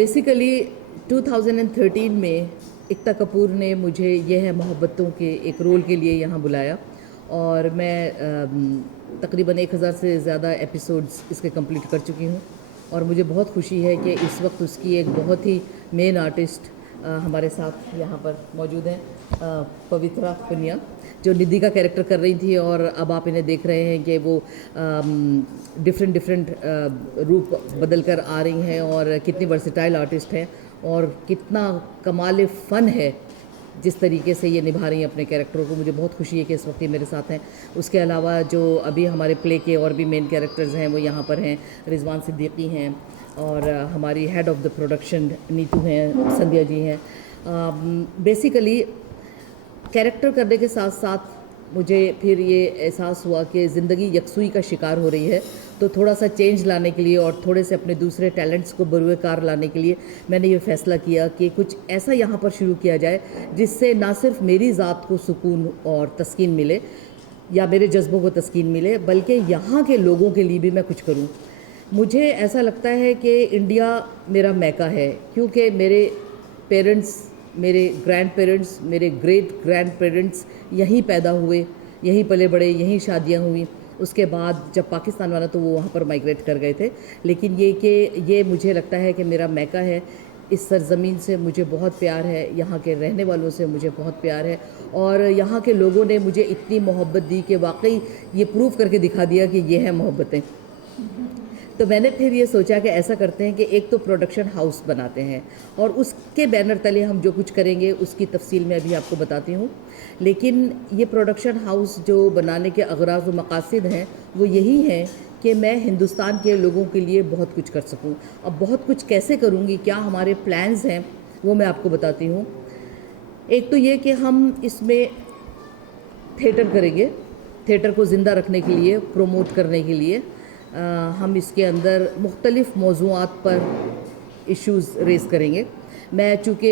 Basically 2013 में एकता कपूर ने मुझे यह है मोहब्बतों के एक रोल के लिए यहाँ बुलाया और मैं तकरीबन 1000 से ज़्यादा एपिसोड्स इसके कंप्लीट कर चुकी हूँ और मुझे बहुत खुशी है कि इस वक्त उसकी एक बहुत ही मेन आर्टिस्ट हमारे साथ यहाँ पर मौजूद हैं, पवित्रा पुनिया, जो निधि का कैरेक्टर कर रही थी और अब आप इन्हें देख रहे हैं कि वो डिफरेंट रूप बदल कर आ रही हैं और कितनी वर्सेटाइल आर्टिस्ट हैं और कितना कमाल फ़न है जिस तरीके से ये निभा रही हैं अपने कैरेक्टरों को। मुझे बहुत खुशी है कि इस वक्त ये मेरे साथ हैं। उसके अलावा जो अभी हमारे प्ले के और भी मेन कैरेक्टर्स हैं वो यहाँ पर हैं, रिजवान सिद्दीकी हैं और हमारी head of the production Neetu हैं, संध्या जी हैं। बेसिकली कैरेक्टर करने के साथ साथ मुझे फिर ये एहसास हुआ कि ज़िंदगी यकसुई का शिकार हो रही है, तो थोड़ा सा चेंज लाने के लिए और थोड़े से अपने दूसरे टैलेंट्स को बरूएकार लाने के लिए मैंने ये फ़ैसला किया कि कुछ ऐसा यहाँ पर शुरू किया जाए जिससे ना सिर्फ मेरी ज़ात को सुकून और तस्कीन मिले या मेरे जज्बों को तस्कीन मिले, बल्कि यहाँ के लोगों के लिए भी मैं कुछ करूँ। मुझे ऐसा लगता है कि इंडिया मेरा मैका है, क्योंकि मेरे पेरेंट्स, मेरे ग्रैंड पेरेंट्स, मेरे ग्रेट ग्रैंड पेरेंट्स यहीं पैदा हुए, यहीं पले बड़े, यहीं शादियां हुई। उसके बाद जब पाकिस्तान वाला तो वो वहाँ पर माइग्रेट कर गए थे, लेकिन ये मुझे लगता है कि मेरा मैका है। इस सरज़मीन से मुझे बहुत प्यार है, यहाँ के रहने वालों से मुझे बहुत प्यार है और यहाँ के लोगों ने मुझे इतनी मोहब्बत दी कि वाकई ये प्रूव करके दिखा दिया कि ये है मोहब्बतें। तो मैंने फिर ये सोचा कि ऐसा करते हैं कि एक तो प्रोडक्शन हाउस बनाते हैं और उसके बैनर तले हम जो कुछ करेंगे उसकी तफसील मैं अभी आपको बताती हूँ। लेकिन ये प्रोडक्शन हाउस जो बनाने के अगराज़ व मकासद हैं वो यही हैं कि मैं हिंदुस्तान के लोगों के लिए बहुत कुछ कर सकूँ। अब बहुत कुछ कैसे करूँगी, क्या हमारे प्लान्स हैं, वो मैं आपको बताती हूँ। एक तो ये कि हम इसमें थिएटर करेंगे, थिएटर को ज़िंदा रखने के लिए, प्रोमोट करने के लिए हम इसके अंदर मुख्तलिफ़ मौज़ूआत पर इश्यूज़ रेज़ करेंगे। मैं चूँकि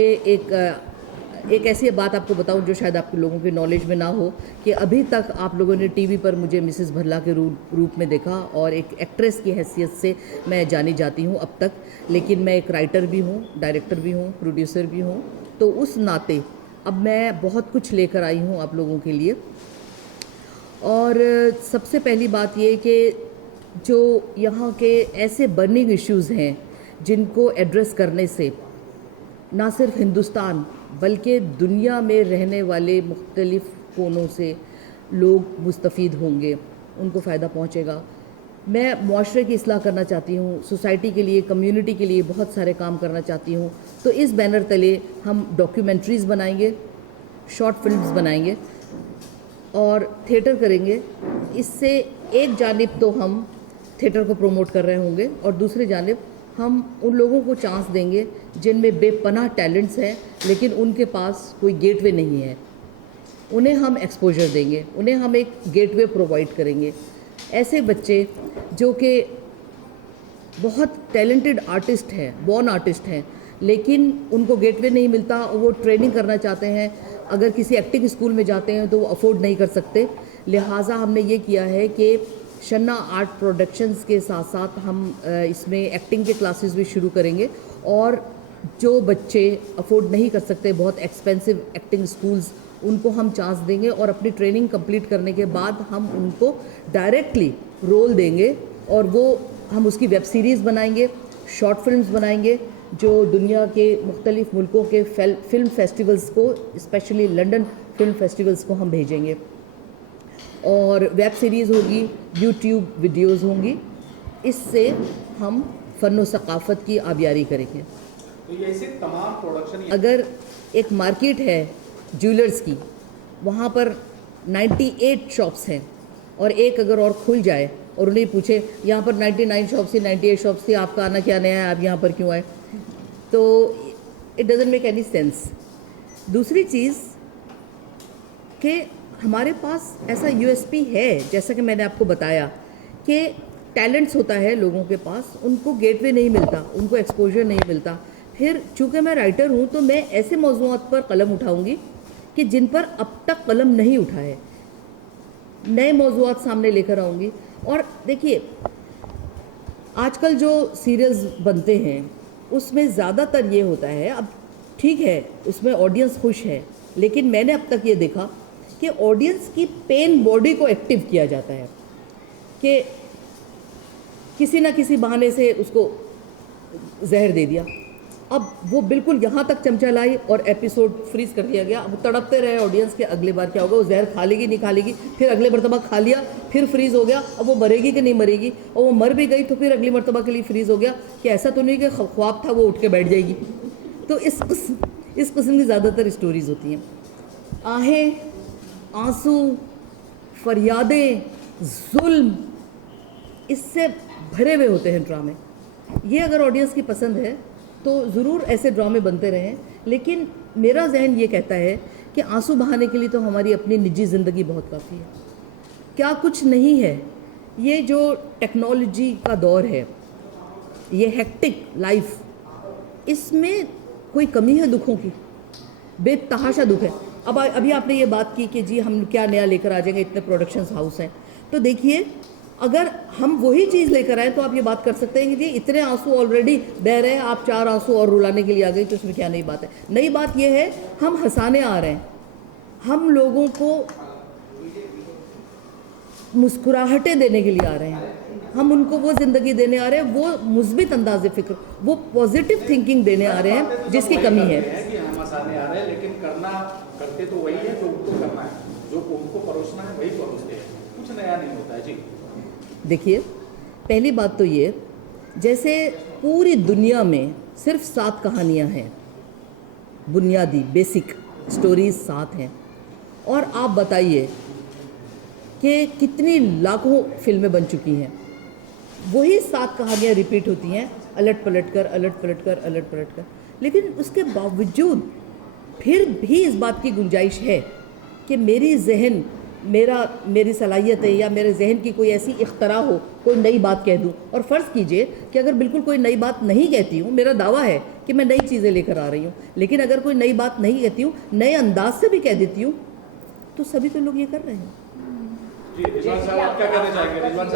एक ऐसी बात आपको बताऊं जो शायद आपके लोगों की नॉलेज में ना हो कि अभी तक आप लोगों ने टीवी पर मुझे मिसेस भल्ला के रूप में देखा और एक एक्ट्रेस की हैसियत से मैं जानी जाती हूं अब तक, लेकिन मैं एक राइटर भी हूं, डायरेक्टर भी हूं, प्रोड्यूसर भी हूं। तो उस नाते अब मैं बहुत कुछ लेकर आई हूं आप लोगों के लिए। और सबसे पहली बात ये कि जो यहाँ के ऐसे बर्निंग इश्यूज़ हैं जिनको एड्रेस करने से ना सिर्फ हिंदुस्तान बल्कि दुनिया में रहने वाले मुख्तलिफ़ कोनों से लोग मुस्तफ़ीद होंगे, उनको फ़ायदा पहुँचेगा। मैं मुआशरे की इस्लाह करना चाहती हूँ, सोसाइटी के लिए, कम्युनिटी के लिए बहुत सारे काम करना चाहती हूँ। तो इस बैनर तले हम डॉक्यूमेंट्रीज़ बनाएंगे, शॉर्ट फिल्म्स बनाएंगे और थिएटर करेंगे। इससे एक जानिब तो हम थिएटर को प्रमोट कर रहे होंगे और दूसरी जानिब हम उन लोगों को चांस देंगे जिनमें बेपनाह टैलेंट्स हैं लेकिन उनके पास कोई गेटवे नहीं है। उन्हें हम एक्सपोजर देंगे, उन्हें हम एक गेटवे प्रोवाइड करेंगे। ऐसे बच्चे जो कि बहुत टैलेंटेड आर्टिस्ट हैं, बॉर्न आर्टिस्ट हैं, लेकिन उनको गेटवे नहीं मिलता और वो ट्रेनिंग करना चाहते हैं। अगर किसी एक्टिंग स्कूल में जाते हैं तो वो अफोर्ड नहीं कर सकते। लिहाजा हमने ये किया है कि शन्ना आर्ट प्रोडक्शंस के साथ साथ हम इसमें एक्टिंग के क्लासेस भी शुरू करेंगे और जो बच्चे अफोर्ड नहीं कर सकते बहुत एक्सपेंसिव एक्टिंग स्कूल्स, उनको हम चांस देंगे और अपनी ट्रेनिंग कंप्लीट करने के बाद हम उनको डायरेक्टली रोल देंगे और वो हम उसकी वेब सीरीज़ बनाएंगे, शॉर्ट फिल्म्स बनाएंगे जो दुनिया के मुख्तलिफ़ मुल्कों के फिल्म फेस्टिवल्स को, स्पेशली लंदन फिल्म फेस्टिवल्स को हम भेजेंगे और वेब सीरीज़ होगी, यूट्यूब वीडियोज़ होंगी। इससे हम फ़न व सक़ाफ़त की आबियारी करेंगे। तो ये ऐसे तमाम प्रोडक्शन, अगर एक मार्केट है ज्वेलर्स की, वहाँ पर 98 शॉप्स हैं और एक अगर और खुल जाए और उन्हें पूछे यहाँ पर 99 शॉप्स थी, 98 शॉप्स थी, आपका आना क्या नया है, आप यहाँ पर क्यों आए, तो it doesn't make any sense. दूसरी चीज़ कि हमारे पास ऐसा यूएसपी है, जैसा कि मैंने आपको बताया कि टैलेंट्स होता है लोगों के पास, उनको गेटवे नहीं मिलता, उनको एक्सपोजर नहीं मिलता। फिर चूँकि मैं राइटर हूँ तो मैं ऐसे मौज़ूआत पर कलम उठाऊँगी कि जिन पर अब तक कलम नहीं उठा है, नए मौज़ूआत सामने लेकर आऊँगी। और देखिए आजकल जो सीरियल्स बनते हैं उसमें ज़्यादातर ये होता है, अब ठीक है उसमें ऑडियंस खुश है, लेकिन मैंने अब तक ये देखा कि ऑडियंस की पेन बॉडी को एक्टिव किया जाता है कि किसी ना किसी बहाने से उसको जहर दे दिया। अब वो बिल्कुल यहाँ तक चमचा लाई और एपिसोड फ्रीज कर दिया गया। अब तड़पते रहे ऑडियंस के अगली बार क्या होगा, वो जहर खा लेगी नहीं खा लेगी, फिर अगले मरतबा खा लिया फिर फ्रीज हो गया, अब वो मरेगी कि नहीं मरेगी, और वो मर भी गई तो फिर अगली मरतबा के लिए फ्रीज हो गया कि ऐसा तो नहीं कि ख्वाब था वो उठ के बैठ जाएगी। तो इस किस्म की ज़्यादातर स्टोरीज़ होती हैं। आहें, आंसू, फरियादें, जुल्म, इससे भरे हुए होते हैं ड्रामे। ये अगर ऑडियंस की पसंद है तो ज़रूर ऐसे ड्रामे बनते रहें, लेकिन मेरा जहन ये कहता है कि आंसू बहाने के लिए तो हमारी अपनी निजी ज़िंदगी बहुत काफ़ी है। क्या कुछ नहीं है, ये जो टेक्नोलॉजी का दौर है, ये हेक्टिक लाइफ, इसमें कोई कमी है दुखों की? बेतहाशा दुख है। अब अभी आपने ये बात की कि जी हम क्या नया लेकर आ जाएंगे, इतने प्रोडक्शंस हाउस हैं, तो देखिए अगर हम वही चीज़ लेकर आए तो आप ये बात कर सकते हैं कि जी इतने आंसू ऑलरेडी बह रहे हैं, आप 4 आंसू और रुलाने के लिए आ गई, तो इसमें क्या नई बात है? नई बात ये है हम हंसाने आ रहे हैं, हम लोगों को मुस्कुराहटें देने के लिए आ रहे हैं, हम उनको वो ज़िंदगी देने आ रहे हैं, वो मुस्बित अंदाज़ फ़िक्र, वो पॉजिटिव थिंकिंग देने आ रहे हैं जिसकी कमी है। कि हम आसाने आ रहे हैं, लेकिन करते तो वही है जो उनको करना है, जो उनको परोसना है वही परोसते हैं, कुछ नया नहीं होता है। जी देखिए, पहली बात तो ये, जैसे पूरी दुनिया में सिर्फ 7 कहानियाँ हैं, बुनियादी बेसिक स्टोरीज 7 हैं, और आप बताइए कि कितनी लाखों फिल्में बन चुकी हैं, वही 7 कहानियाँ रिपीट होती हैं, अलट पलट कर अलट पलट कर अलट पलट कर, लेकिन उसके बावजूद फिर भी इस बात की गुंजाइश है कि मेरी सलाहियत है या मेरे जहन की कोई ऐसी इख्तरा हो, कोई नई बात कह दूं। और फ़र्ज़ कीजिए कि अगर बिल्कुल कोई नई बात नहीं कहती हूँ, मेरा दावा है कि मैं नई चीज़ें लेकर आ रही हूँ, लेकिन अगर कोई नई बात नहीं कहती हूँ, नए अंदाज से भी कह देती हूँ, तो सभी तो लोग ये कर रहे हैं। जी रिजवान साहब आप क्या कहना चाहेंगे? रिजवान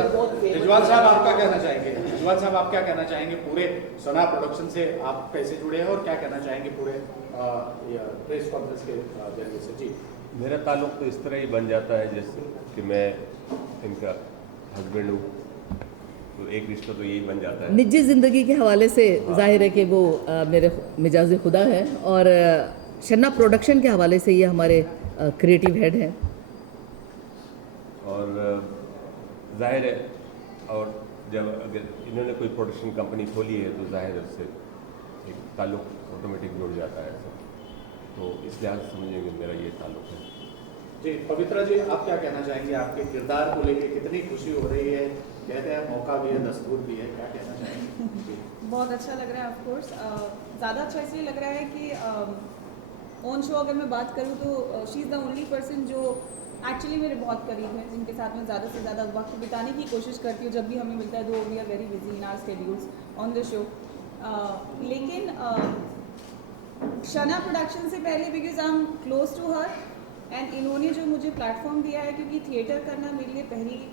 साहब आप क्या कहना चाहेंगे? रिजवान साहब आप क्या कहना चाहेंगे? पूरे सना प्रोडक्शन से आप कैसे जुड़े हैं और क्या कहना चाहेंगे पूरे प्रेस कॉन्फ्रेंस के जरिए से? जी मेरा ताल्लुक़ तो इस तरह ही बन जाता है जैसे कि मैं इनका हस्बैंड हूँ, तो एक रिश्ता तो यही बन जाता है। निजी ज़िंदगी के हवाले से जाहिर है कि वो मेरे मिजाज खुदा है, और शन्ना प्रोडक्शन के हवाले से ये हमारे क्रिएटिव हेड हैं। और जाहिर है, और जब अगर इन्होंने कोई प्रोडक्शन कंपनी खोली है तो जाहिर है उससे एक ताल्लुक़ ऑटोमेटिक जुड़ जाता है, तो इस लिहाज से समझेंगे मेरा ये ताल्लुक़ है। जी पवित्रा जी आप क्या कहना चाहेंगे? आपके किरदार को लेके कितनी खुशी हो रही है? कहते हैं मौका भी है, दस्तूर भी है, क्या कहना चाहेंगे? बहुत अच्छा लग रहा है ऑफ कोर्स। ज़्यादा अच्छा इसलिए लग रहा है कि ऑन शो अगर मैं बात करूँ तो she is the only person जो एक्चुअली मेरे बहुत करीब है, जिनके साथ मैं ज़्यादा से ज़्यादा वक्त बिताने की कोशिश करती हूँ जब भी हमें मिलता है, though we are very busy in our schedules on the show. लेकिन शना प्रोडक्शन से पहले because I am close to her, and इन्होंने जो मुझे प्लेटफॉर्म दिया है, क्योंकि थिएटर करना मेरे लिए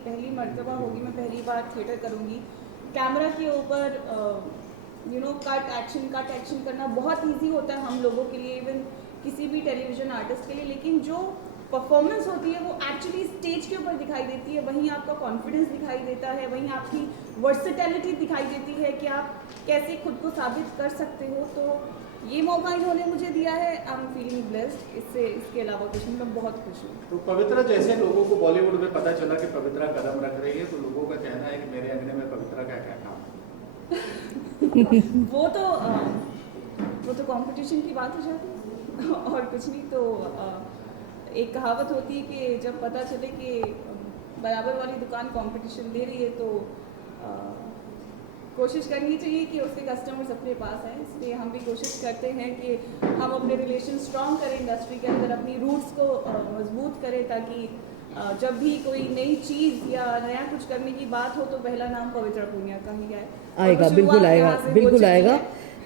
पहली मर्तबा होगी, मैं पहली बार थिएटर करूँगी। कैमरा के ऊपर कट एक्शन करना बहुत इजी होता है हम लोगों के लिए, इवन किसी भी टेलीविज़न आर्टिस्ट के लिए, लेकिन जो परफॉर्मेंस होती है वो एक्चुअली स्टेज के ऊपर दिखाई देती है, वहीं आपका कॉन्फिडेंस दिखाई देता है, वहीं आपकी वर्सेटैलिटी दिखाई देती है कि आप कैसे खुद को साबित कर सकते हो। तो ये मौका इन्होंने मुझे दिया है, आई एम फीलिंग ब्लेस्ड। इसके अलावा कुछ नहीं, मैं बहुत खुश हूँ। तो पवित्रा, जैसे लोगों को बॉलीवुड में पता चला कि पवित्रा कदम रख रही है, तो लोगों का कहना है कि मेरे अंगने में पवित्रा का क्या काम वो तो कंपटीशन की बात हो जाती है और कुछ नहीं। तो एक कहावत होती है कि जब पता चले कि बराबर वाली दुकान कंपटीशन दे रही है तो कोशिश करनी चाहिए कि उसके कस्टमर्स अपने पास आए। इसलिए हम भी कोशिश करते हैं कि हम अपने रिलेशन स्ट्रॉन्ग करें इंडस्ट्री के अंदर, अपनी रूट्स को मजबूत करें, ताकि जब भी कोई नई चीज़ या नया कुछ करने की बात हो तो पहला नाम पवित्रा पूनिया का ही आएगा। बिल्कुल आएगा, बिल्कुल आएगा,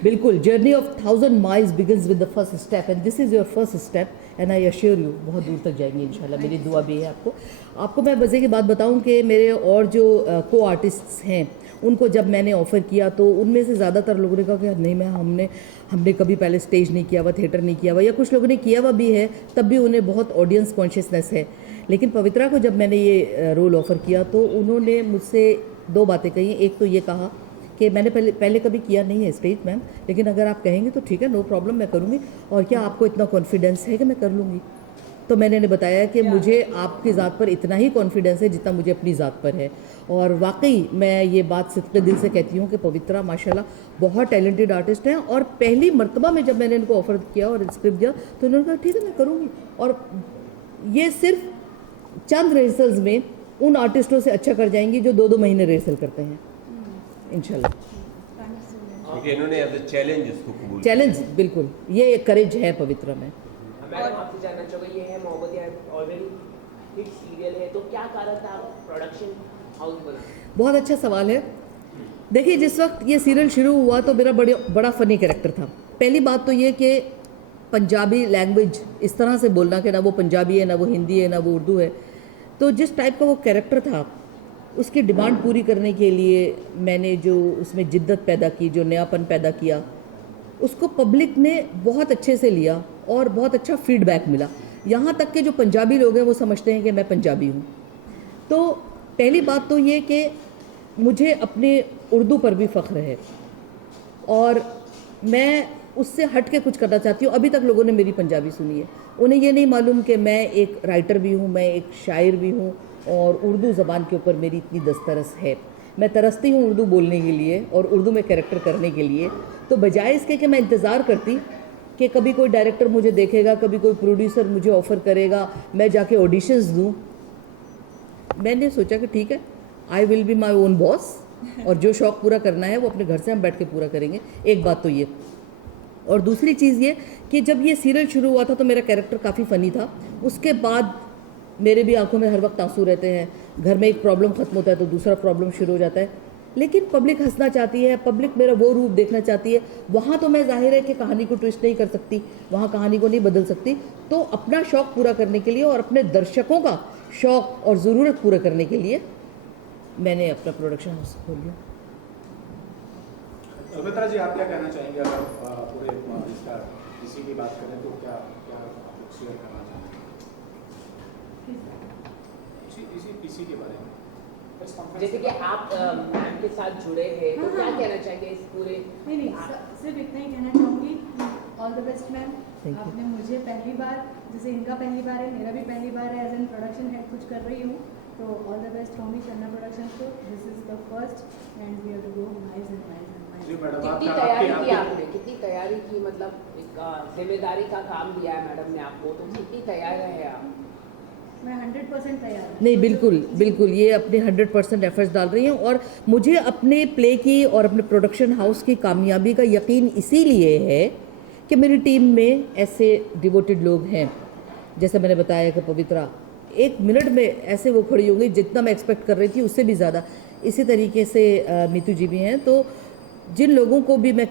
बिल्कुल। Journey of 1000 miles begins with the first step, and this is your first step, and I assure you बहुत दूर तक जाएंगे इंशाल्लाह। मेरी दुआ भी है आपको। मैं वजह की बात बताऊं कि मेरे और जो को आर्टिस्ट्स हैं उनको जब मैंने ऑफ़र किया तो उनमें से ज़्यादातर लोगों ने कहा कि नहीं मैं हमने कभी पहले स्टेज नहीं किया हुआ, थिएटर नहीं किया हुआ, या कुछ लोगों ने किया हुआ भी है तब भी उन्हें बहुत ऑडियंस कॉन्शियसनेस है। लेकिन पवित्रा को जब मैंने ये रोल ऑफ़र किया तो उन्होंने मुझसे 2 बातें कही। एक तो ये कहा कि मैंने पहले कभी किया नहीं है स्टेज मैम, लेकिन अगर आप कहेंगे तो ठीक है, नो प्रॉब्लम, मैं करूँगी, और क्या आपको इतना कॉन्फिडेंस है कि मैं कर लूँगी? तो मैंने इन्हें बताया कि मुझे आपकी ज़ात पर इतना ही कॉन्फिडेंस है जितना मुझे अपनी ज़ात पर है। और वाकई मैं ये बात सिद्क़े दिल से कहती हूँ कि पवित्रा माशाल्लाह बहुत टैलेंटेड आर्टिस्ट हैं। और पहली मर्तबा में जब मैंने इनको ऑफ़र किया और स्क्रिप्ट दिया तो इन्होंने कहा ठीक है मैं करूँगी। और ये सिर्फ चंद रिहर्सल्स में उन आर्टिस्टों से अच्छा कर जाएंगी जो 2-2 महीने रिहर्सल करते हैं इंशाल्लाह। क्योंकि इन्होंने एज अ चैलेंज इसको कबूल किया। चैलेंज बिल्कुल, ये एक करेज है पवित्रा में। मैडम आपसे जानना चाहूँगा, ये है मोहब्बत यार ऑलरेडी हिट सीरियल है, तो क्या कारण था प्रोडक्शन हाउस बना? बहुत अच्छा सवाल है। देखिए जिस वक्त ये सीरियल शुरू हुआ तो मेरा बड़ा फ़नी कैरेक्टर था। पहली बात तो ये कि पंजाबी लैंग्वेज इस तरह से बोलना कि ना वो पंजाबी है, ना वो हिंदी है, ना वो उर्दू है, तो जिस टाइप का वो कैरेक्टर था उसकी डिमांड पूरी करने के लिए मैंने जो उसमें जिद्दत पैदा की, जो नयापन पैदा किया, उसको पब्लिक ने बहुत अच्छे से लिया और बहुत अच्छा फीडबैक मिला। यहाँ तक कि जो पंजाबी लोग हैं वो समझते हैं कि मैं पंजाबी हूँ। तो पहली बात तो ये कि मुझे अपने उर्दू पर भी फ़ख्र है और मैं उससे हट के कुछ करना चाहती हूँ। अभी तक लोगों ने मेरी पंजाबी सुनी है, उन्हें ये नहीं मालूम कि मैं एक राइटर भी हूँ, मैं एक शायर भी हूँ और उर्दू ज़बान के ऊपर मेरी इतनी दस्तरस है। मैं तरसती हूँ उर्दू बोलने के लिए और उर्दू में कैरेक्टर करने के लिए। तो बजाय इसके कि मैं इंतज़ार करती कि कभी कोई डायरेक्टर मुझे देखेगा, कभी कोई प्रोड्यूसर मुझे ऑफ़र करेगा, मैं जाके ऑडिशंस दूँ, मैंने सोचा कि ठीक है, I will be my own boss और जो शौक़ पूरा करना है वो अपने घर से हम बैठ के पूरा करेंगे। एक बात तो ये। और दूसरी चीज़ ये कि जब ये सीरियल शुरू हुआ था तो मेरा कैरेक्टर काफ़ी फ़नी था। उसके बाद मेरे भी आंखों में हर वक्त आंसू रहते हैं। घर में एक प्रॉब्लम ख़त्म होता है तो दूसरा प्रॉब्लम शुरू हो जाता है, लेकिन पब्लिक हंसना चाहती है, पब्लिक मेरा वो रूप देखना चाहती है। वहाँ तो मैं जाहिर है कि कहानी को ट्विस्ट नहीं कर सकती, वहाँ कहानी को नहीं बदल सकती। तो अपना शौक़ पूरा करने के लिए और अपने दर्शकों का शौक़ और ज़रूरत पूरा करने के लिए मैंने अपना प्रोडक्शन हाउस खोल लिया। सुमित्रा जी, आप क्या कहना चाहेंगे अगर पूरे इसका किसी की बात करें तो क्या क्या आप शेयर करना चाहेंगे इसी के बारे में? जैसे कि आप मैम के साथ जुड़े हैं, तो क्या कहना चाहेंगे इस पूरे? नहीं, सिर्फ इतना ही कहना चाहूँगी, ऑल द बेस्ट मैम। आपने मुझे पहली बार, जैसे इनका पहली बार है, मेरा भी पहली बार है एज एन प्रोडक्शन हेड कुछ कर रही हूँ, तो all the best from Shanna production को। This is the first and we have to go nice and nice and nice. जी मैडम, कितनी तैयारी की आपने, कितनी तैयारी की? मतलब एक जिम्मेदारी का काम दिया है मैडम ने आपको, तो कितनी तैयार है आप? मैं 100% तैयार हूँ। नहीं, बिल्कुल बिल्कुल, ये अपने 100% एफर्ट्स डाल रही हैं और मुझे अपने प्ले की और अपने प्रोडक्शन हाउस की कामयाबी का यकीन इसीलिए है कि मेरी टीम में ऐसे डिवोटेड लोग हैं। जैसे मैंने बताया कि पवित्रा 1 मिनट में ऐसे वो खड़ी होंगी जितना मैं एक्सपेक्ट कर रही थी उससे भी ज़्यादा। इसी तरीके से मीतू जी भी हैं। तो जिन लोगों को भी मैं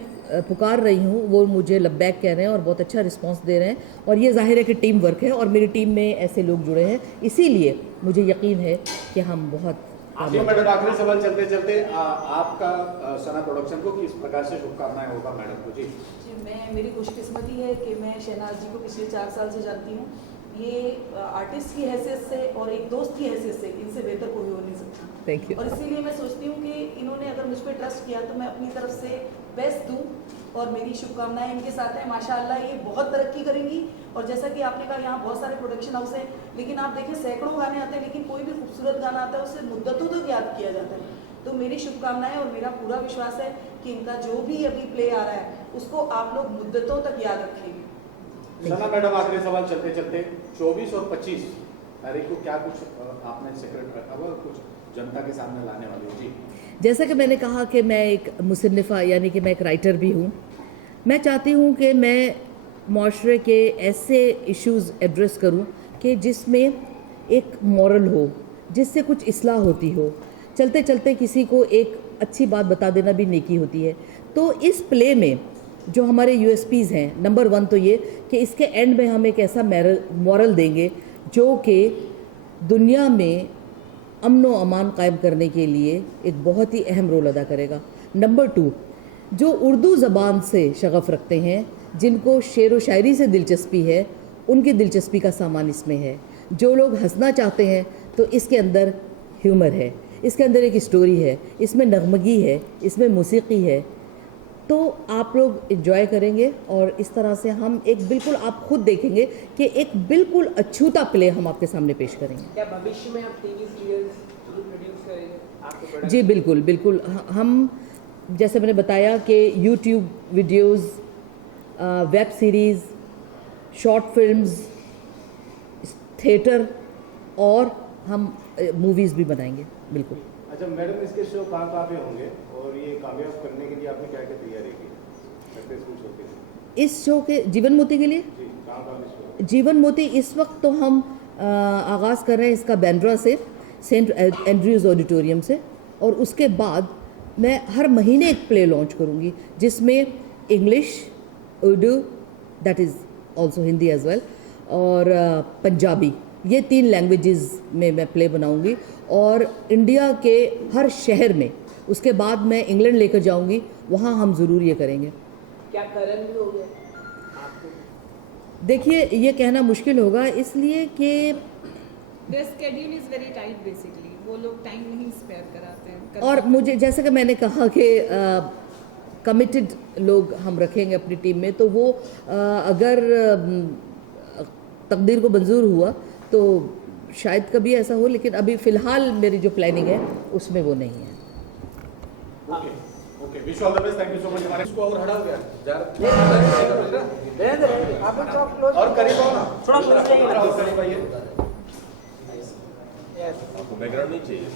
पुकार रही हूँ वो मुझे लब्बैक कह रहे हैं और बहुत अच्छा रिस्पांस दे रहे हैं और ये जाहिर है कि टीम वर्क है और मेरी टीम में ऐसे लोग जुड़े हैं, इसीलिए मुझे यकीन है कि हम बहुत जी मैडम, आखिरी सवाल चलते चलते आपका सना प्रोडक्शन को किस प्रकार से शुभकामनाएं होगा मैडम को? जी मेरी खुशकिस्मती है कि मैं शहनाज जी को पिछले 4 साल से जानती हूँ। ये आर्टिस्ट की हैसियत से और एक दोस्त की हैसियत से इनसे बेहतर कोई हो नहीं सकता। Thank you. और इसीलिए मैं सोचती हूँ कि इन्होंने अगर मुझ पर ट्रस्ट किया तो मैं अपनी तरफ से बेस्ट दूँ और मेरी शुभकामनाएं इनके साथ हैं। माशाल्लाह ये बहुत तरक्की करेंगी और जैसा कि आपने कहा यहाँ बहुत सारे प्रोडक्शन हाउस हैं, लेकिन आप देखें सैकड़ों गाने आते हैं, लेकिन कोई भी खूबसूरत गाना आता है उसे मुद्दतों तक याद किया जाता है। तो मेरी शुभकामनाएं और मेरा पूरा विश्वास है कि इनका जो भी अभी प्ले आ रहा है उसको आप लोग मुद्दतों तक याद रखेंगे। सना मैडम, आखिरी सवाल चलते चलते 24 और 25 तारीख को क्या कुछ आपने सीक्रेट रखा हुआ और कुछ जनता के सामने लाने वाली हो? जी जैसा कि मैंने कहा कि मैं एक मुसन्निफ़ा यानी कि मैं एक राइटर भी हूँ। मैं चाहती हूँ कि मैं माशरे के ऐसे इश्यूज़ एड्रेस करूँ कि जिसमें एक मॉरल हो, जिससे कुछ इस्लाह होती हो। चलते चलते किसी को एक अच्छी बात बता देना भी नेकी होती है। तो इस प्ले में जो हमारे USPs हैं, नंबर 1 तो ये कि इसके एंड में हम एक ऐसा मॉरल देंगे जो कि दुनिया में अमन व अमान कायम करने के लिए एक बहुत ही अहम रोल अदा करेगा। नंबर 2, जो उर्दू ज़बान से शगफ़ रखते हैं, जिनको शेर व शायरी से दिलचस्पी है, उनकी दिलचस्पी का सामान इसमें है। जो लोग हंसना चाहते हैं तो इसके अंदर ह्यूमर है, इसके अंदर एक स्टोरी है, इसमें नगमगी है, इसमें मौसीकी है। तो आप लोग एंजॉय करेंगे और इस तरह से हम एक बिल्कुल, आप खुद देखेंगे कि एक बिल्कुल अछूता प्ले हम आपके सामने पेश करेंगे। क्या भविष्य में आप टीवी सीरियल्स प्रोड्यूस करेंगे आपके प्रोडक्ट? जी बिल्कुल बिल्कुल। हम जैसे मैंने बताया कि YouTube videos, web series, short films, theatre और हम मूवीज़ भी बनाएंगे बिल्कुल। अच्छा मैडम, इसके शो कहाँ पे होंगे और ये कामयाब करने के लिए आपने क्या क्या तैयारी की सक्सेसफुल शो के लिए? इस शो के जीवन मोती के लिए जी कहाँ शो? जीवन मोती इस वक्त तो हम आगाज़ कर रहे हैं इसका बैंड्रा से, सेंट एंड्रयूज़ ऑडिटोरियम से, और उसके बाद मैं हर महीने एक प्ले लॉन्च करूँगी जिसमें English, Urdu, that is also Hindi as well, और पंजाबी, ये 3 लैंग्वेजेस में मैं प्ले बनाऊंगी और इंडिया के हर शहर में। उसके बाद मैं इंग्लैंड लेकर जाऊंगी, वहाँ हम ज़रूर ये करेंगे। क्या करण भी हो गया आपको? देखिए ये कहना मुश्किल होगा, इसलिए कि Their schedule is very tight basically. वो लोग टाइम नहीं स्पेयर कराते हैं। और मुझे जैसे कि मैंने कहा कि कमिटेड लोग हम रखेंगे अपनी टीम में, तो वो अगर तकदीर को मंजूर हुआ तो शायद कभी ऐसा हो, लेकिन अभी फ़िलहाल मेरी जो प्लानिंग है उसमें वो नहीं है। Okay okay, wish all the best, thank you so much. हमारे इसको और हटा हो गया और करीब आओ ना, थोड़ा और करीब आइए। आपको बैकग्राउंड नहीं चाहिए?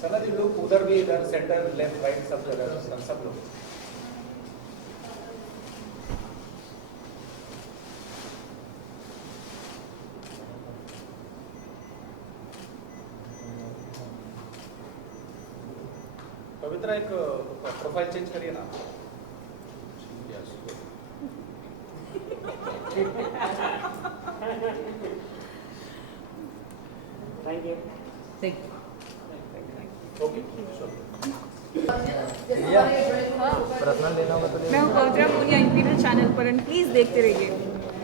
सना जी लोग उधर भी, इधर सेंटर, लेफ्ट राइट सब जगह सब लोग। पवित्रा एक प्रोफाइल चेंज करिए ना। Thank you. Okay sure. मैं हूँ पवित्रा पूनिया, इंपीरियल चैनल पर, एंड प्लीज़ देखते रहिए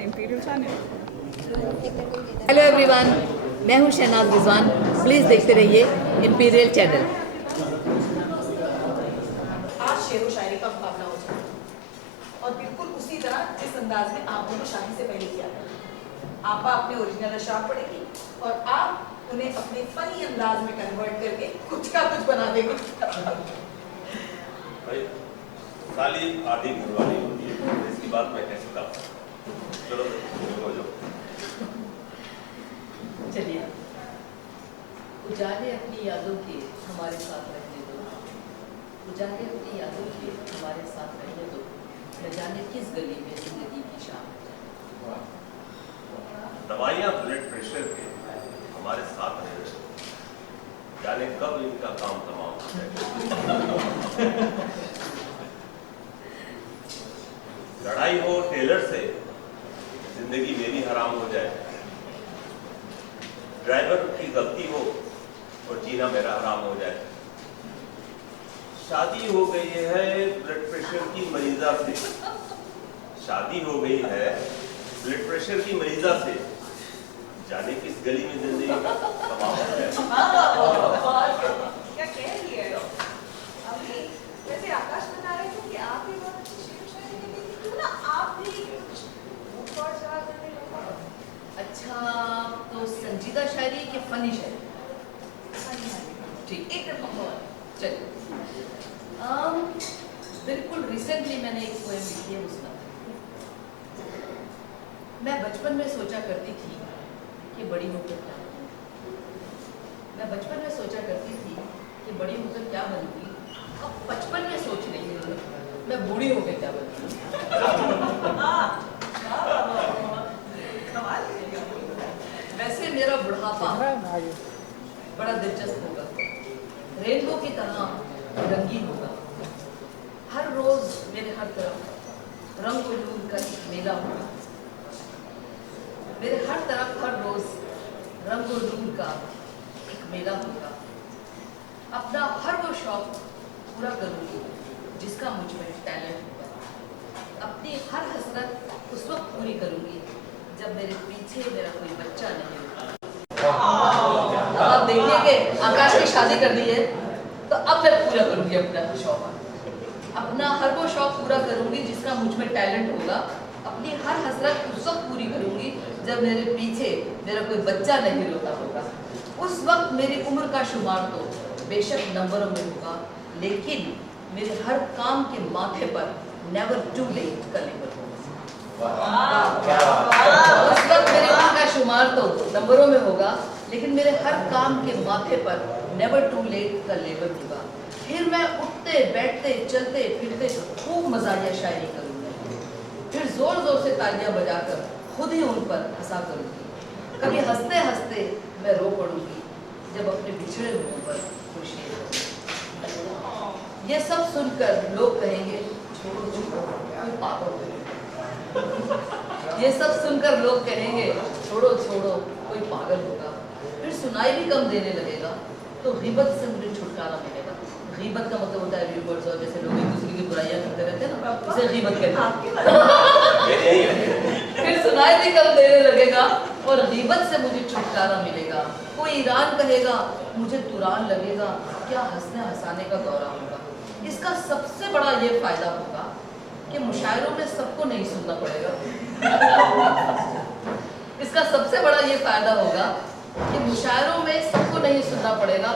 इंपीरियल चैनल। हेलो एवरीवन, मैं हूँ शहनाज रिजवान, प्लीज़ देखते रहिए इंपीरियल चैनल। आज शेर व शायरी का मुकाबला हो जाए और बिल्कुल उसी तरह जिस अंदाज में आप दोनों शादी से पहले किया था। आपा अपने ओरिजिनल अशार पढ़ेगी और आप उन्हें अपने फनी अंदाज में कन्वर्ट करके कुछ का कुछ बना देंगे। भाई साली आधी घरवाली होती है, इसकी बात मैं कैसे बता सकता हूँ? चलो हो जाओ। चलिए, उजाले अपनी यादों के हमारे साथ रहने दो, उजाले अपनी यादों के हमारे साथ रहने दो, न जाने किस गली में जिंदगी की शाम। दवाइयाँ ब्लड प्रेशर के हमारे साथ रहने दो, जाने कब इनका काम तमाम हो जाए। लड़ाई हो टेलर से, जिंदगी मेरी हराम हो जाए। ड्राइवर की गलती हो और जीना मेरा हराम हो जाए। शादी हो गई है ब्लड प्रेशर की मरीजा से, शादी हो गई है ब्लड प्रेशर की मरीजा से, जाने किस गली में जिंदगी तमाम हो जाए। क्या कह रही है अभी? वैसे आकाश बता रहे थे कि आप भी बहुत अच्छी शेर व शायरी लिखती थी, क्यों ना आप भी ऊपर चढ़ा करने लगा? अच्छा, तो संजीदा शायरी के फनी शायरी? ठीक, एकदम बहुत। चलिए। बिल्कुल रिसेंटली मैंने एक पोएम लिखी है उसमें। मैं बचपन में सोचा करती थी कि बड़ी होकर क्या बनूं। मैं बचपन में सोचा करती थी कि बड़ी होकर क्या बनूंगी। अब बचपन में सोच रही हूँ मैं बूढ़ी होकर क्या बनूंगी। वैसे मेरा बुढ़ापा बड़ा दिलचस्प होगा, रेनबो की तरह रंगीन होगा। हर रोज मेरे हर तरफ रंग और नूर का एक मेला होगा। मेरे हर तरफ हर रोज रंग और नूर का एक मेला होगा। अपना हर वो शौक पूरा करूंगी जिसका मुझ में टैलेंट होगा। अपनी हर हसरत उस वक्त पूरी करूंगी जब मेरे पीछे मेरा कोई बच्चा नहीं होगा। अब आप देखिए कि आकाश की शादी कर दी है, तो अब मैं पूरा करूंगी अपना शौक। अपना हर वो शौक पूरा करूंगी जिसका मुझ में टैलेंट होगा। अपनी हर हसरत उस वक्त पूरी करूंगी जब मेरे पीछे मेरा कोई बच्चा नहीं रोता होगा। उस वक्त मेरी उम्र का शुमार तो बेशक नंबरों में होगा, लेकिन मेरे हर काम के माथे पर नेवर टू लेट का लेबर होगा। उस वक्त मेरी उम्र का शुमार तो नंबरों में होगा, लेकिन मेरे हर काम के माथे पर नेवर टू लेट का लेबर होगा। फिर मैं उठते बैठते चलते फिरते खूब मजाकिया शायरी करूँगी। फिर जोर जोर से तालियां बजाकर खुद ही उन पर हंसा करूँगी। कभी हंसते हंसते मैं रो पड़ूंगी जब अपने बिछड़े मुंह पर खुशी होगी। ये सब सुनकर लोग कहेंगे छोड़ो छोड़ो कोई पागल होगा। ये सब सुनकर लोग कहेंगे छोड़ो छोड़ो कोई पागल होगा। फिर सुनाई भी कम देने लगेगा तो गीबत से मुझे छुटकारा मिलेगा। गीबत का मतलब होता है रिवर्स, और जैसे लोग एक दूसरे की बुराइयां करते रहते हैं ना, उसे गीबत कहते हैं। फिर सुनाई भी कम देने लगेगा और गीबत से मुझे छुटकारा मिलेगा। कोई ईरान कहेगा मुझे तुरान लगेगा, क्या हंसने हंसाने का दौरा होगा। इसका सबसे बड़ा ये फायदा होगा कि मुशायरों में सबको नहीं सुनना पड़ेगा। इसका सबसे बड़ा ये फायदा होगा कि मुशायरों में सबको नहीं सुनना पड़ेगा।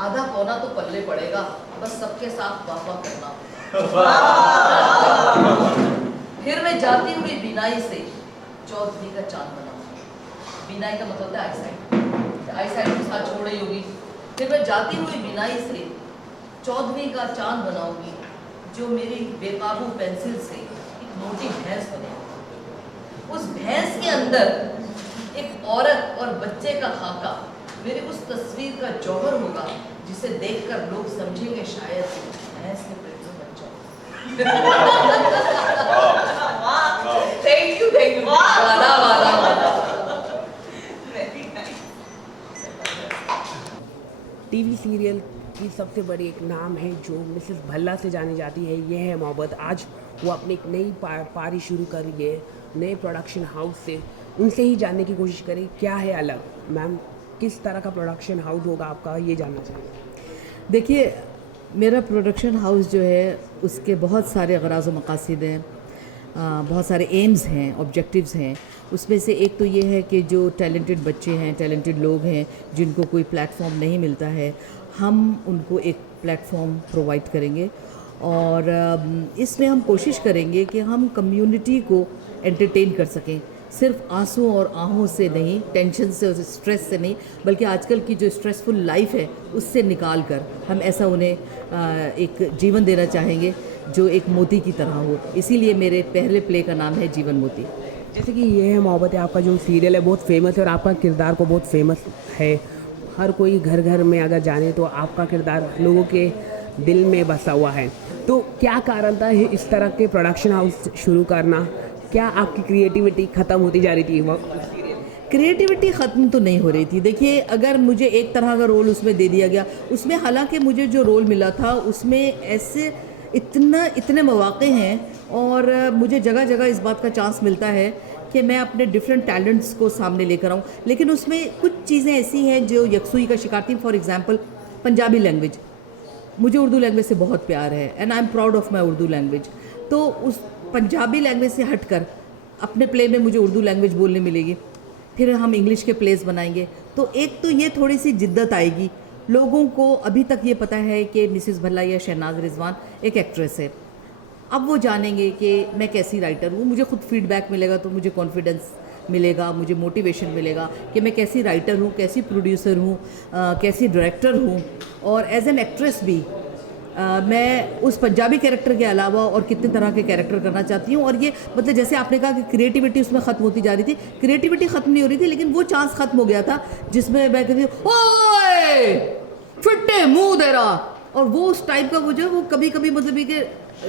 आधा पौना तो पल्ले पड़ेगा, बस सबके साथ वाह करना। फिर मैं जाती हुई बिनाई से चौधरी का चांद बनाऊंगी। बिनाई का मतलब होता है आईसाइट। आईसाइट के साथ छोड़ रही होगी। फिर मैं जाती हुई बिनाई से चौधरी का चांद बनाऊंगी, जो मेरी बेकाबू पेंसिल से एक मोटी भैंस बनेगी। उस भैंस के अंदर एक औरत और बच्चे का खाका मेरी उस तस्वीर का जौहर होगा, जिसे देखकर लोग समझेंगे शायद भैंस के पेट में बच्चा। थैंक यू वाला वाला। टीवी सीरियल की सबसे बड़ी एक नाम है जो मिसेस भल्ला से जानी जाती है, ये है मोहब्बत। आज वो अपनी एक नई पारी शुरू कर रही है नए प्रोडक्शन हाउस से। उनसे ही जानने की कोशिश करें क्या है अलग। मैम, किस तरह का प्रोडक्शन हाउस होगा आपका, ये जानना चाहिए। देखिए, मेरा प्रोडक्शन हाउस जो है उसके बहुत सारे गराज व मकासद हैं, बहुत सारे एम्स हैं, ऑब्जेक्टिव्स हैं। उसमें से एक तो ये है कि जो टैलेंटेड बच्चे हैं, टैलेंटेड लोग हैं, जिनको कोई प्लेटफॉर्म नहीं मिलता है, हम उनको एक प्लेटफॉर्म प्रोवाइड करेंगे। और इसमें हम कोशिश करेंगे कि हम कम्युनिटी को एंटरटेन कर सकें, सिर्फ आंसू और आहों से नहीं, टेंशन से और स्ट्रेस से नहीं, बल्कि आजकल की जो स्ट्रेसफुल लाइफ है उससे निकाल कर हम ऐसा उन्हें एक जीवन देना चाहेंगे जो एक मोती की तरह हो। इसीलिए मेरे पहले प्ले का नाम है जीवन मोती। जैसे कि ये है मोहब्बत, आपका जो सीरियल है बहुत फेमस है और आपका किरदार को बहुत फेमस है। हर कोई घर घर में अगर जाने तो आपका किरदार लोगों के दिल में बसा हुआ है। तो क्या कारण था इस तरह के प्रोडक्शन हाउस शुरू करना? क्या आपकी क्रिएटिविटी ख़त्म होती जा रही थी? वो क्रिएटिविटी ख़त्म तो नहीं हो रही थी। देखिए, अगर मुझे एक तरह का रोल उसमें दे दिया गया, उसमें हालांकि मुझे जो रोल मिला था उसमें ऐसे इतने मौक़े हैं और मुझे जगह जगह इस बात का चांस मिलता है कि मैं अपने डिफरेंट टैलेंट्स को सामने लेकर आऊँ, लेकिन उसमें कुछ चीज़ें ऐसी हैं जो यकसुई का शिकार थी। फॉर एग्ज़ाम्पल, पंजाबी लैंग्वेज, मुझे उर्दू लैंग्वेज से बहुत प्यार है and I am proud of my Urdu language. तो उस पंजाबी लैंग्वेज से हटकर अपने प्ले में मुझे उर्दू लैंग्वेज बोलने मिलेगी। फिर हम इंग्लिश के प्लेस बनाएंगे, तो एक तो ये थोड़ी सी जिद्दत आएगी। लोगों को अभी तक ये पता है कि मिसेस भल्ला या शहनाज रिजवान एक एक्ट्रेस है। अब वो जानेंगे कि मैं कैसी राइटर हूँ, मुझे खुद फीडबैक मिलेगा तो मुझे कॉन्फिडेंस मिलेगा, मुझे मोटिवेशन मिलेगा कि मैं कैसी राइटर हूँ, कैसी प्रोड्यूसर हूँ, कैसी डायरेक्टर हूँ, और एज एन एक्ट्रेस भी मैं उस पंजाबी कैरेक्टर के अलावा और कितने तरह के कैरेक्टर करना चाहती हूँ। और ये मतलब जैसे आपने कहा कि क्रिएटिविटी उसमें ख़त्म होती जा रही थी, क्रिएटिविटी ख़त्म नहीं हो रही थी, लेकिन वो चांस ख़त्म हो गया था जिसमें मैं कहती हूँ ओए फिट्टे मुँह दे रहा, और वो उस टाइप का वो जो वो कभी कभी मतलब कि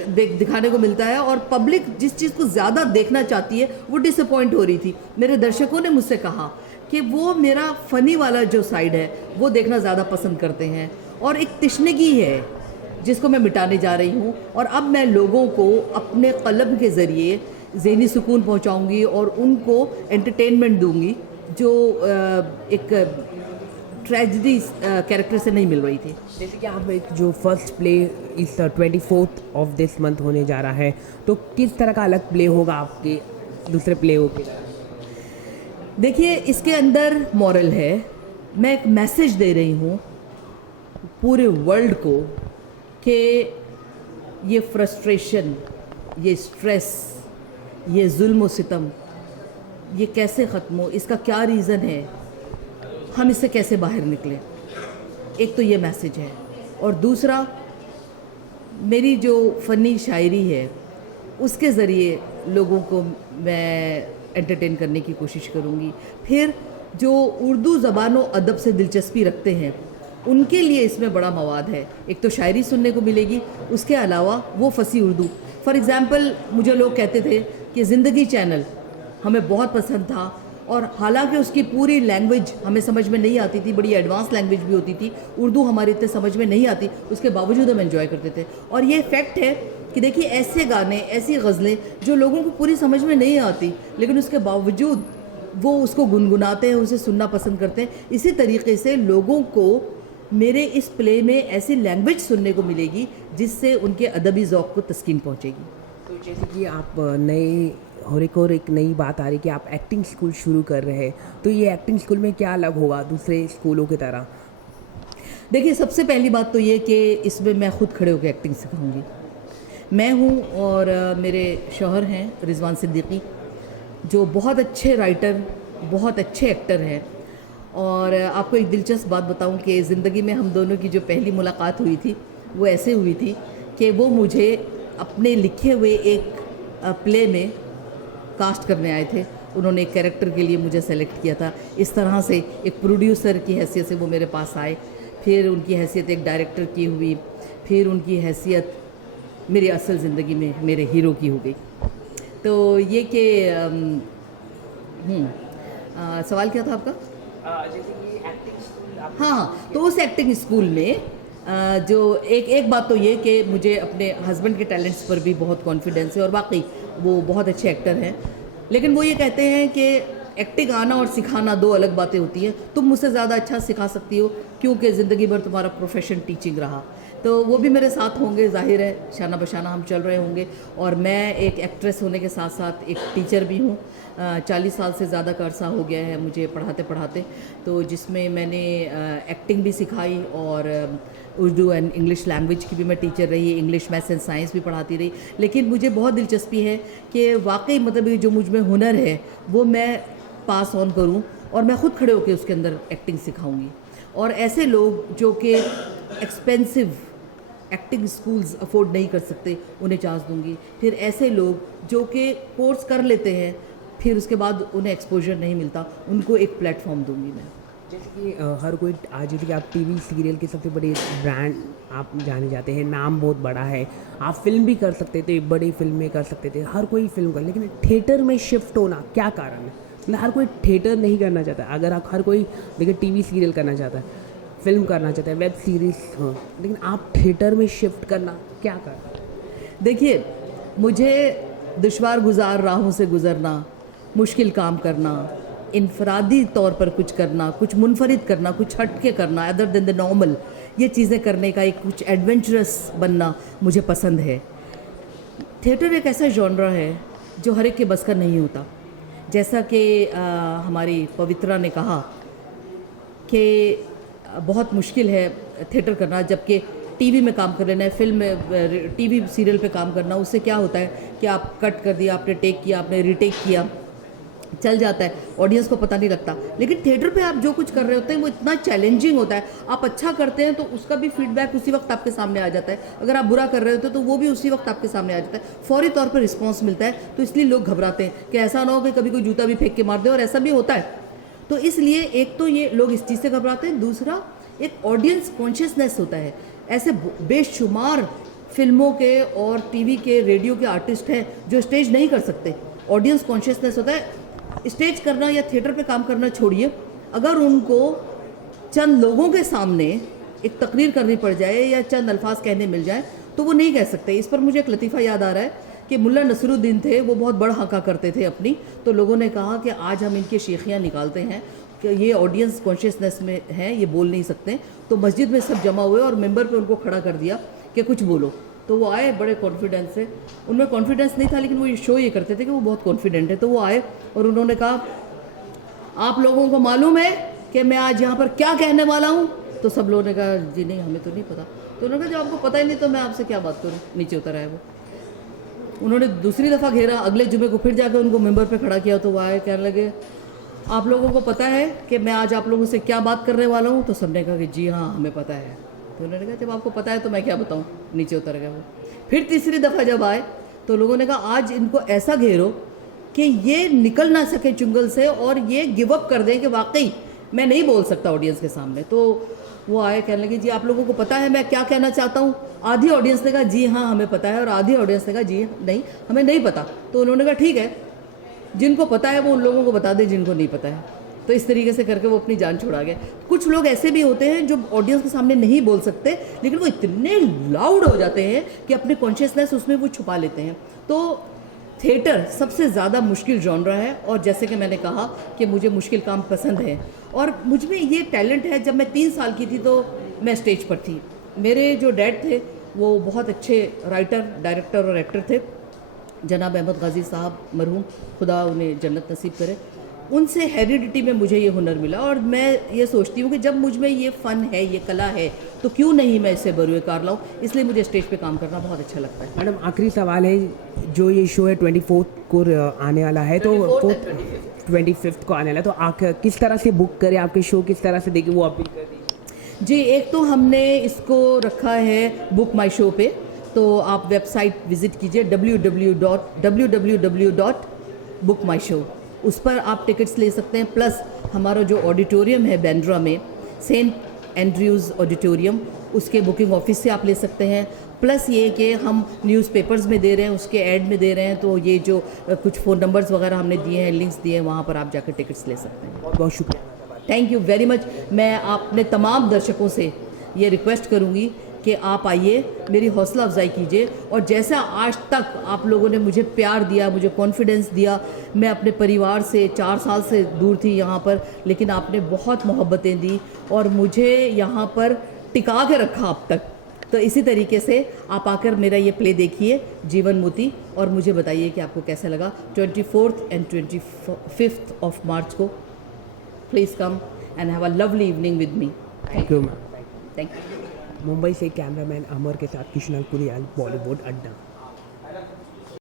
दिखाने को मिलता है, और पब्लिक जिस चीज़ को ज़्यादा देखना चाहती है वो डिसअपॉइंट हो रही थी। मेरे दर्शकों ने मुझसे कहा कि वो मेरा फ़नी वाला जो साइड है वो देखना ज़्यादा पसंद करते हैं, और एक तिश्नगी है जिसको मैं मिटाने जा रही हूँ। और अब मैं लोगों को अपने कलम के ज़रिए ज़हनी सुकून पहुँचाऊँगी और उनको एंटरटेनमेंट दूँगी जो एक ट्रेजिडी कैरेक्टर से नहीं मिल रही थी। जैसे कि आप एक जो फर्स्ट प्ले इस 24th ऑफ दिस मंथ होने जा रहा है, तो किस तरह का अलग प्ले होगा आपके दूसरे प्ले के? देखिए, इसके अंदर मॉरल है। मैं एक मैसेज दे रही हूँ पूरे वर्ल्ड को कि ये फ्रस्ट्रेशन, ये स्ट्रेस, ये जुल्म व सितम, ये कैसे ख़त्म हो, इसका क्या रीज़न है, हम इससे कैसे बाहर निकलें। एक तो ये मैसेज है, और दूसरा मेरी जो फ़नी शायरी है उसके ज़रिए लोगों को मैं एंटरटेन करने की कोशिश करूँगी। फिर जो उर्दू ज़बान व अदब से दिलचस्पी रखते हैं उनके लिए इसमें बड़ा मवाद है। एक तो शायरी सुनने को मिलेगी, उसके अलावा वो फसी उर्दू। फॉर एग्ज़ाम्पल, मुझे लोग कहते थे कि ज़िंदगी चैनल हमें बहुत पसंद था, और हालांकि उसकी पूरी लैंग्वेज हमें समझ में नहीं आती थी, बड़ी एडवांस लैंग्वेज भी होती थी, उर्दू हमारे इतने समझ में नहीं आती, उसके बावजूद हम एंजॉय करते थे। और ये फैक्ट है कि देखिए, ऐसे गाने, ऐसी गज़लें जो लोगों को पूरी समझ में नहीं आती, लेकिन उसके बावजूद वो उसको गुनगुनाते हैं, उसे सुनना पसंद करते हैं। इसी तरीके से लोगों को मेरे इस प्ले में ऐसी लैंग्वेज सुनने को मिलेगी जिससे उनके अदबी ज़ौक़ को तस्कीन पहुँचेगी। तो जैसे कि आप नए और एक नई बात आ रही कि आप एक्टिंग स्कूल शुरू कर रहे हैं, तो ये एक्टिंग स्कूल में क्या अलग होगा दूसरे स्कूलों की तरह? देखिए, सबसे पहली बात तो ये कि इसमें मैं ख़ुद खड़े होकर एक्टिंग सिखाऊंगी। मैं हूँ और मेरे शौहर हैं रिजवान सिद्दीकी, जो बहुत अच्छे राइटर, बहुत अच्छे एक्टर हैं। और आपको एक दिलचस्प बात बताऊं कि ज़िंदगी में हम दोनों की जो पहली मुलाकात हुई थी वो ऐसे हुई थी कि वो मुझे अपने लिखे हुए एक प्ले में कास्ट करने आए थे। उन्होंने एक कैरेक्टर के लिए मुझे सेलेक्ट किया था। इस तरह से एक प्रोड्यूसर की हैसियत से वो मेरे पास आए, फिर उनकी हैसियत एक डायरेक्टर की हुई, फिर उनकी हैसियत मेरी असल ज़िंदगी में मेरे हीरो की हो गई। तो ये कि सवाल क्या था आपका? जैसे कि एक्टिंग स्कूल हाँ, तो उस एक्टिंग स्कूल में जो एक बात तो ये कि मुझे अपने हस्बैंड के टैलेंट्स पर भी बहुत कॉन्फिडेंस है, और वाकई वो बहुत अच्छे एक्टर हैं। लेकिन वो ये कहते हैं कि एक्टिंग आना और सिखाना दो अलग बातें होती हैं। तुम मुझसे ज़्यादा अच्छा सिखा सकती हो क्योंकि ज़िंदगी भर तुम्हारा प्रोफेशन टीचिंग रहा, तो वो भी मेरे साथ होंगे, जाहिर है शाना बशाना हम चल रहे होंगे। और मैं एक एक्ट्रेस होने के साथ साथ एक टीचर भी हूँ। 40 साल से ज़्यादा का अरसा हो गया है मुझे पढ़ाते पढ़ाते, तो जिसमें मैंने एक्टिंग भी सिखाई और उर्दू एंड इंग्लिश लैंग्वेज की भी मैं टीचर रही, इंग्लिश मैथ्स एंड साइंस भी पढ़ाती रही। लेकिन मुझे बहुत दिलचस्पी है कि वाकई मतलब ये जो मुझ में हुनर है वो मैं पास ऑन करूँ, और मैं ख़ुद खड़े होकर उसके अंदर एक्टिंग सिखाऊंगी। और ऐसे लोग जो कि एक्सपेंसिव एक्टिंग स्कूल्स अफोर्ड नहीं कर सकते उन्हें चांस दूंगी। फिर ऐसे लोग जो कि कोर्स कर लेते हैं फिर उसके बाद उन्हें एक्सपोजर नहीं मिलता, उनको एक प्लेटफॉर्म दूंगी मैं। जैसे कि हर कोई आज, जैसे कि आप टीवी सीरियल के सबसे बड़े ब्रांड आप जाने जाते हैं, नाम बहुत बड़ा है, आप फिल्म भी कर सकते थे, बड़ी फिल्में कर सकते थे, हर कोई फिल्म कर, लेकिन थिएटर में शिफ्ट होना क्या कारण है? मतलब हर कोई थिएटर नहीं करना चाहता। अगर आप हर कोई देखिए टीवी सीरियल करना चाहता है, फिल्म करना चाहता है, वेब सीरीज़, हाँ, लेकिन आप थिएटर में शिफ्ट करना क्या कारण? देखिए, मुझे दुश्वार गुजार राहों से गुज़रना, मुश्किल काम करना, इनफरादी तौर पर कुछ करना, कुछ मुनफरिद करना, कुछ हट के करना, अदर देन द नॉर्मल, ये चीज़ें करने का एक कुछ एडवेंचरस बनना मुझे पसंद है। थिएटर एक ऐसा जॉनरा है जो हर एक के बस का नहीं होता। जैसा कि हमारी पवित्रा ने कहा कि बहुत मुश्किल है थिएटर करना, जबकि टीवी में काम कर लेना है, फिल्म में, टीवी सीरियल पे काम करना, उससे क्या होता है कि आप कट कर दिया, आपने टेक किया, आपने रीटेक किया, चल जाता है, ऑडियंस को पता नहीं लगता। लेकिन थिएटर पे आप जो कुछ कर रहे होते हैं वो इतना चैलेंजिंग होता है। आप अच्छा करते हैं तो उसका भी फीडबैक उसी वक्त आपके सामने आ जाता है, अगर आप बुरा कर रहे होते हैं तो वो भी उसी वक्त आपके सामने आ जाता है, फौरी तौर पर रिस्पॉन्स मिलता है। तो इसलिए लोग घबराते हैं कि ऐसा ना हो कि कभी कोई जूता भी फेंक के मार दे, और ऐसा भी होता है। तो इसलिए एक तो ये लोग इस चीज़ से घबराते हैं, दूसरा एक ऑडियंस कॉन्शियसनेस होता है। ऐसे बेशुमार फिल्मों के और टीवी के, रेडियो के आर्टिस्ट हैं जो स्टेज नहीं कर सकते। ऑडियंस कॉन्शियसनेस होता है, स्टेज करना या थिएटर पे काम करना छोड़िए, अगर उनको चंद लोगों के सामने एक तकरीर करनी पड़ जाए या चंद अल्फाज कहने मिल जाए तो वो नहीं कह सकते। इस पर मुझे एक लतीफ़ा याद आ रहा है कि मुल्ला नसरुद्दीन थे, वो बहुत बड़ हंका करते थे अपनी, तो लोगों ने कहा कि आज हम इनकी शेखियाँ निकालते हैं कि ये ऑडियंस कॉन्शियसनेस में हैं, ये बोल नहीं सकते। तो मस्जिद में सब जमा हुए और मेंबर पे उनको खड़ा कर दिया कि कुछ बोलो। तो वो आए बड़े कॉन्फिडेंस से, उनमें कॉन्फिडेंस नहीं था लेकिन वो ये शो ये करते थे कि वो बहुत कॉन्फिडेंट है। तो वो आए और उन्होंने कहा, आप लोगों को मालूम है कि मैं आज यहाँ पर क्या कहने वाला हूँ? तो सब लोगों ने कहा जी नहीं, हमें तो नहीं पता। तो उन्होंने कहा जब आपको पता ही नहीं तो मैं आपसे क्या बात करूँ। नीचे उतर आए वो। उन्होंने दूसरी दफ़ा घेरा, अगले जुमे को फिर जाकर उनको मेंबर पे खड़ा किया। तो वो आए, कहने लगे आप लोगों को पता है कि मैं आज आप लोगों से क्या बात करने वाला हूँ? तो सबने कहा कि जी हाँ हमें पता है। तो उन्होंने कहा जब आपको पता है तो मैं क्या बताऊँ। नीचे उतर गए वो। फिर तीसरी दफ़ा जब आए तो लोगों ने कहा आज इनको ऐसा घेरो कि ये निकल ना सके चुंगल से और ये गिव अप कर दें कि वाकई मैं नहीं बोल सकता ऑडियंस के सामने। तो वो आए, कहने लगे जी आप लोगों को पता है मैं क्या कहना चाहता हूँ? आधी ऑडियंस ने कहा जी हाँ हमें पता है और आधी ऑडियंस ने कहा जी नहीं हमें नहीं पता। तो उन्होंने कहा ठीक है, जिनको पता है वो उन लोगों को बता दे जिनको नहीं पता है। तो इस तरीके से करके वो अपनी जान छुड़ा गए। कुछ लोग ऐसे भी होते हैं जो ऑडियंस के सामने नहीं बोल सकते लेकिन वो इतने लाउड हो जाते हैं कि अपनी कॉन्शियसनेस उसमें वो छुपा लेते हैं। तो थिएटर सबसे ज़्यादा मुश्किल जॉनरा है और जैसे कि मैंने कहा कि मुझे मुश्किल काम पसंद है और मुझ में ये टैलेंट है। जब मैं 3 साल की थी तो मैं स्टेज पर थी। मेरे जो डैड थे वो बहुत अच्छे राइटर, डायरेक्टर और एक्टर थे, जनाब अहमद गाजी साहब मरहूम, खुदा उन्हें जन्नत नसीब करे। उनसे हेरिडिटी में मुझे ये हुनर मिला और मैं ये सोचती हूँ कि जब मुझ में ये फ़न है, ये कला है, तो क्यों नहीं मैं इसे बरूए कार लाऊँ। इसलिए मुझे स्टेज पे काम करना बहुत अच्छा लगता है। मैडम आखिरी सवाल है, जो ये शो है 24 को आने वाला है, तो 25 को आने वाला है, तो किस तरह से बुक करें, आपके शो किस तरह से देखें, वो अपील कर दीजिए। जी, एक तो हमने इसको रखा है बुक माई शो पे, तो आप वेबसाइट विज़िट कीजिए www.bookmyshow, उस पर आप टिकट्स ले सकते हैं। प्लस हमारा जो ऑडिटोरियम है बैंड्रा में, सेंट एंड्रयूज़ ऑडिटोरियम, उसके बुकिंग ऑफिस से आप ले सकते हैं। प्लस ये कि हम न्यूज़पेपर्स में दे रहे हैं, उसके ऐड में दे रहे हैं, तो ये जो कुछ फ़ोन नंबर्स वगैरह हमने दिए हैं, लिंक्स दिए हैं, वहाँ पर आप जाकर टिकट्स ले सकते हैं। बहुत बहुत शुक्रिया। Thank you very much. मैं अपने तमाम दर्शकों से ये रिक्वेस्ट करूँगी कि आप आइए, मेरी हौसला अफजाई कीजिए और जैसा आज तक आप लोगों ने मुझे प्यार दिया, मुझे कॉन्फिडेंस दिया, मैं अपने परिवार से 4 साल से दूर थी यहाँ पर, लेकिन आपने बहुत मोहब्बतें दी और मुझे यहाँ पर टिका के रखा अब तक। तो इसी तरीके से आप आकर मेरा ये प्ले देखिए जीवन मोती और मुझे बताइए कि आपको कैसा लगा। 24 एंड 25 ऑफ मार्च को please come and have a lovely evening with me. Thank you ma'am. Thank you. Mumbai से कैमरामैन अमर के साथ कृष्णल कुरियाल, बॉलीवुड अड्डा।